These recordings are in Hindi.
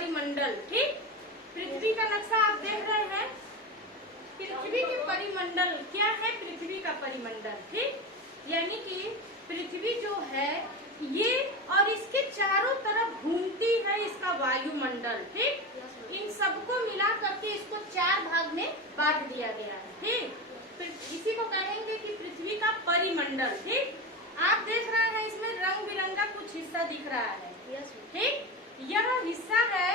परिमंडल। ठीक, पृथ्वी का नक्शा आप देख रहे हैं। पृथ्वी के परिमंडल क्या है? पृथ्वी का परिमंडल। ठीक, यानी कि पृथ्वी जो है ये और इसके चारों तरफ घूमती है इसका वायुमंडल। ठीक, इन सबको मिला करके इसको 4 भाग में बांट दिया गया है। ठीक, इसी को कहेंगे कि पृथ्वी का परिमंडल। ठीक, आप देख रहे हैं इसमें रंग बिरंगा कुछ हिस्सा दिख रहा है। ठीक, यह हिस्सा है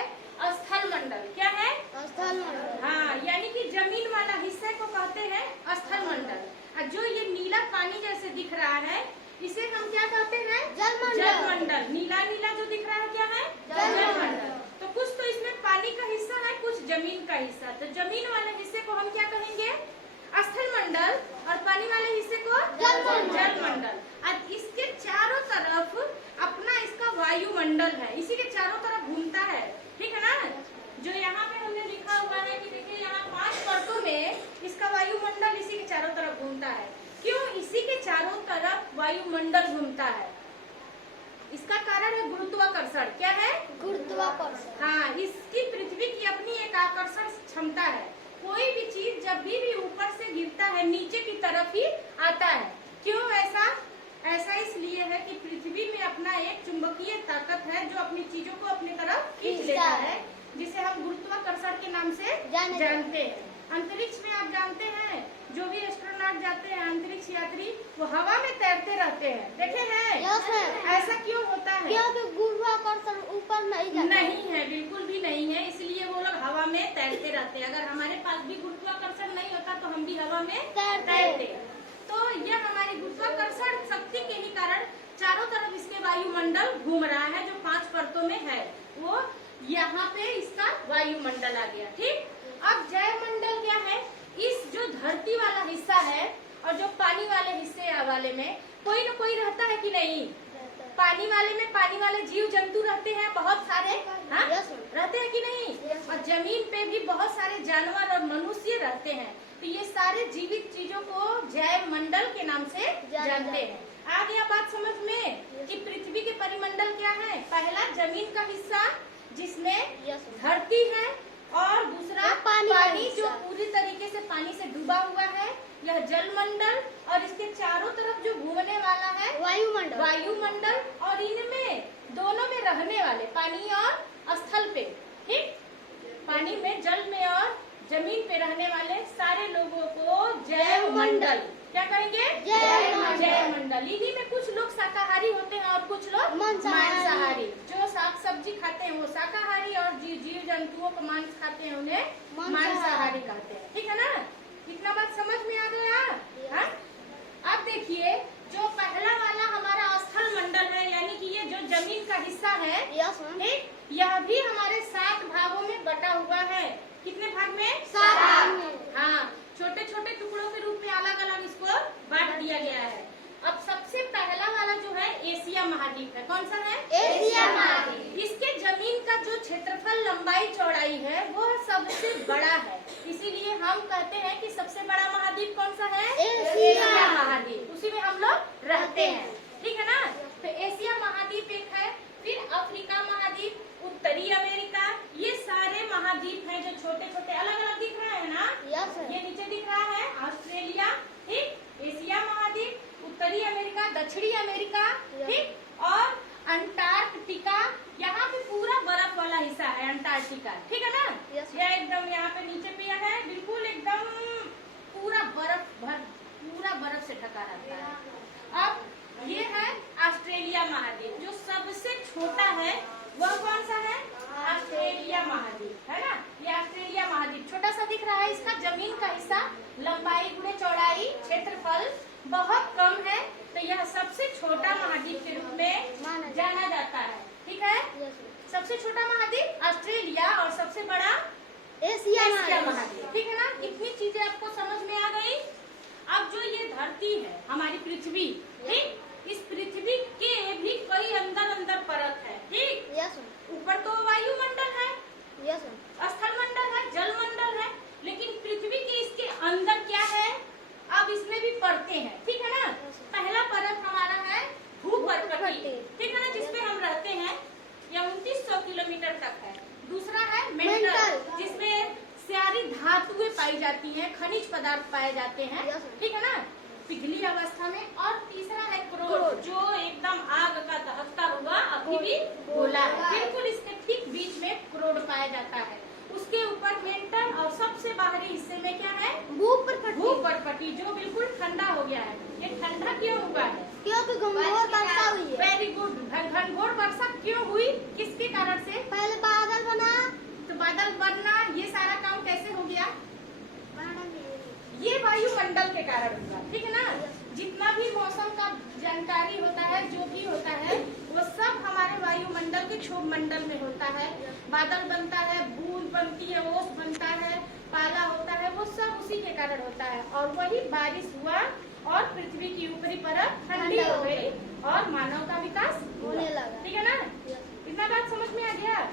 स्थल मंडल। क्या है? स्थल मंडल। हाँ, यानी कि जमीन वाला हिस्से को कहते हैं स्थल मंडल। और जो ये नीला पानी जैसे दिख रहा है इसे हम क्या कहते हैं? जल मंडल। नीला नीला जो दिख रहा है क्या है? जल मंडल। तो कुछ तो इसमें पानी का हिस्सा है, कुछ जमीन का हिस्सा। तो जमीन वाले हिस्से को हम क्या कहेंगे? स्थल मंडल, और पानी वाले हिस्से को जल मंडल। और इसके चारों तरफ अपना इसका वायुमंडल है, इसी के चारों तरफ घूमता है। ठीक है ना? जो यहाँ पे हमने लिखा हुआ है कि देखिए यहाँ 5 परतों में इसका वायुमंडल इसी के चारों तरफ घूमता है। क्यों इसी के चारों तरफ वायुमंडल घूमता है? इसका कारण है गुरुत्वाकर्षण। क्या है? गुरुत्वाकर्षण। हाँ, इसकी पृथ्वी की अपनी एक आकर्षण क्षमता है। कोई भी चीज जब भी ऊपर से गिरता है नीचे की तरफ ही आता है। क्यों ऐसा? ऐसा इसलिए है कि पृथ्वी में अपना एक चुंबकीय ताकत है जो अपनी चीजों को अपनी तरफ खींच लेता है, जिसे हम गुरुत्वाकर्षण के नाम से जानते हैं। अंतरिक्ष में आप जानते हैं जो भी एस्ट्रोनॉट जाते हैं, अंतरिक्ष यात्री, वो हवा में तैरते रहते हैं। देखे हैं? ऐसा क्यों होता है? क्योंकि गुरुत्वाकर्षण ऊपर नहीं जाता। नहीं है, बिल्कुल भी नहीं है, इसलिए वो लोग हवा में तैरते रहते हैं। अगर हमारे पास भी गुरुत्वाकर्षण नहीं होता तो हम भी हवा में तैरते। तो यह हमारी गुरुत्वाकर्षण शक्ति के ही कारण चारों तरफ इसके वायुमंडल घूम रहा है। जो 5 परतों में है वो यहाँ पे इसका वायुमंडल आ गया। ठीक, अब जयमंडल क्या है? इस जो धरती वाला हिस्सा है और जो पानी वाले हिस्से वाले में कोई न कोई रहता है कि नहीं? पानी वाले में पानी वाले जीव जंतु रहते हैं बहुत सारे। हाँ? रहते हैं कि नहीं? और जमीन पे भी बहुत सारे जानवर और मनुष्य रहते हैं। तो ये सारे जीवित चीजों को जैव मंडल के नाम से जानते हैं। आ गया बात समझ में कि पृथ्वी के परिमंडल क्या है? पहला जमीन का हिस्सा जिसमें धरती है, और दूसरा पानी जो पूरी तरीके से पानी से डूबा हुआ है, यह जल मंडल। और इसके चारों तरफ जो घूमने वाला है वायुमंडल। और इनमें दोनों में रहने वाले पानी और स्थल पे, ठीक, पानी में, जल में और जमीन पे रहने वाले सारे लोगों को जैव मंडल क्या कहेंगे? जैव मंडल। इन्हीं में कुछ लोग शाकाहारी होते हैं और कुछ लोग मांसाहारी। जो शाक सब्जी खाते हैं वो शाकाहारी, और जीव जंतुओं को मांस खाते हैं उन्हें मांसाहारी कहते हैं। ठीक है ना? इतना बात समझ में आ गया? हाँ? अब देखिए जो पहला वाला हमारा स्थल मंडल है, यानी कि ये जो जमीन का हिस्सा है, ठीक, यह भी हमारे 7 भागों में बटा हुआ है। कितने भाग में? 7। हाँ, छोटे छोटे टुकड़ों के रूप में अलग अलग इसको बांट दिया गया है। अब सबसे पहला वाला जो है एशिया महाद्वीप है। कौन सा है? एशिया महाद्वीप। इसके जमीन का जो क्षेत्रफल, लंबाई, चौड़ाई है वो सबसे बड़ा है। इसीलिए हम कहते हैं कि सबसे बड़ा महाद्वीप कौन सा है? एशिया महाद्वीप। उसी में हम लोग रहते हैं। ठीक है ना? तो एशिया महाद्वीप एक है। फिर अफ्रीका महाद्वीप, उत्तरी अमेरिका, ये सारे महाद्वीप हैं जो छोटे छोटे अलग अलग दिख रहे हैं ना? ये नीचे दिख रहा है ऑस्ट्रेलिया, ठीक, एशिया महाद्वीप, उत्तरी अमेरिका, दक्षिणी अमेरिका, ठीक, और अंटार्कटिका। यहाँ पे पूरा बर्फ वाला हिस्सा है अंटार्कटिका। ठीक है ना? यह एकदम यहाँ पे नीचे पे है, बिल्कुल एकदम पूरा बर्फ से ढका रहता है। अब ये है ऑस्ट्रेलिया महाद्वीप। जो सबसे छोटा है वह कौन सा है? ऑस्ट्रेलिया महाद्वीप, है ना? ये ऑस्ट्रेलिया महाद्वीप छोटा सा दिख रहा है। इसका जमीन का हिस्सा, लंबाई गुणे चौड़ाई, क्षेत्रफल बहुत कम है। तो यह सबसे छोटा महाद्वीप के रूप में जाना जाता है। ठीक है? सबसे छोटा महाद्वीप ऑस्ट्रेलिया और सबसे बड़ा एशिया महाद्वीप। ठीक है ना? इतनी चीजें आपको समझ में आ गई। अब जो ये धरती है हमारी पृथ्वी, ठीक, इस पृथ्वी के भी कई अंदर परत है। ठीक, ऊपर तो वायुमंडल है, स्थल मंडल है, जल मंडल है, लेकिन पृथ्वी के इसके अंदर क्या है? अब इसमें भी परतें हैं। ठीक है ना? पहला परत हमारा है भूपर्वतीय, ठीक है ना, जिसपे हम रहते हैं, यह 2900 किलोमीटर तक है। पाई जाती हैं, खनिज पदार्थ पाए जाते हैं, Yes, sir. ठीक है ना, पिघली अवस्था में। और तीसरा है क्रोध, क्रोध। जो एकदम आग का दहकता हुआ अभी भी गोला है, गोला है। बिल्कुल इसके ठीक बीच में क्रोध पाया जाता है। उसके ऊपर मेंटल और सबसे बाहरी हिस्से में क्या है, भूपर्कटी, जो बिल्कुल ठंडा हो गया है। ये ठंडा क्यों हुआ है? क्योंकि घनघोर वर्षा हुई है। Very good. घनघोर वर्षा क्यों हुई, किसके कारण से? पहले बादल बना, तो बादल बनना, ये सारा काम कैसे हो गया? ये वायुमंडल के कारण हुआ, ठीक है ना। जितना भी मौसम का जानकारी होता है, जो भी होता है, वो सब हमारे वायुमंडल के क्षोभ मंडल में होता है। बादल बनता है, बूंद बनती है, ओस बनता है, पाला होता है, वो सब उसी के कारण होता है। और वही बारिश हुआ और पृथ्वी की ऊपरी परत ठंडी हो गई और मानव का विकास होने लगा। ठीक है ना। इतना बात समझ में आ गया?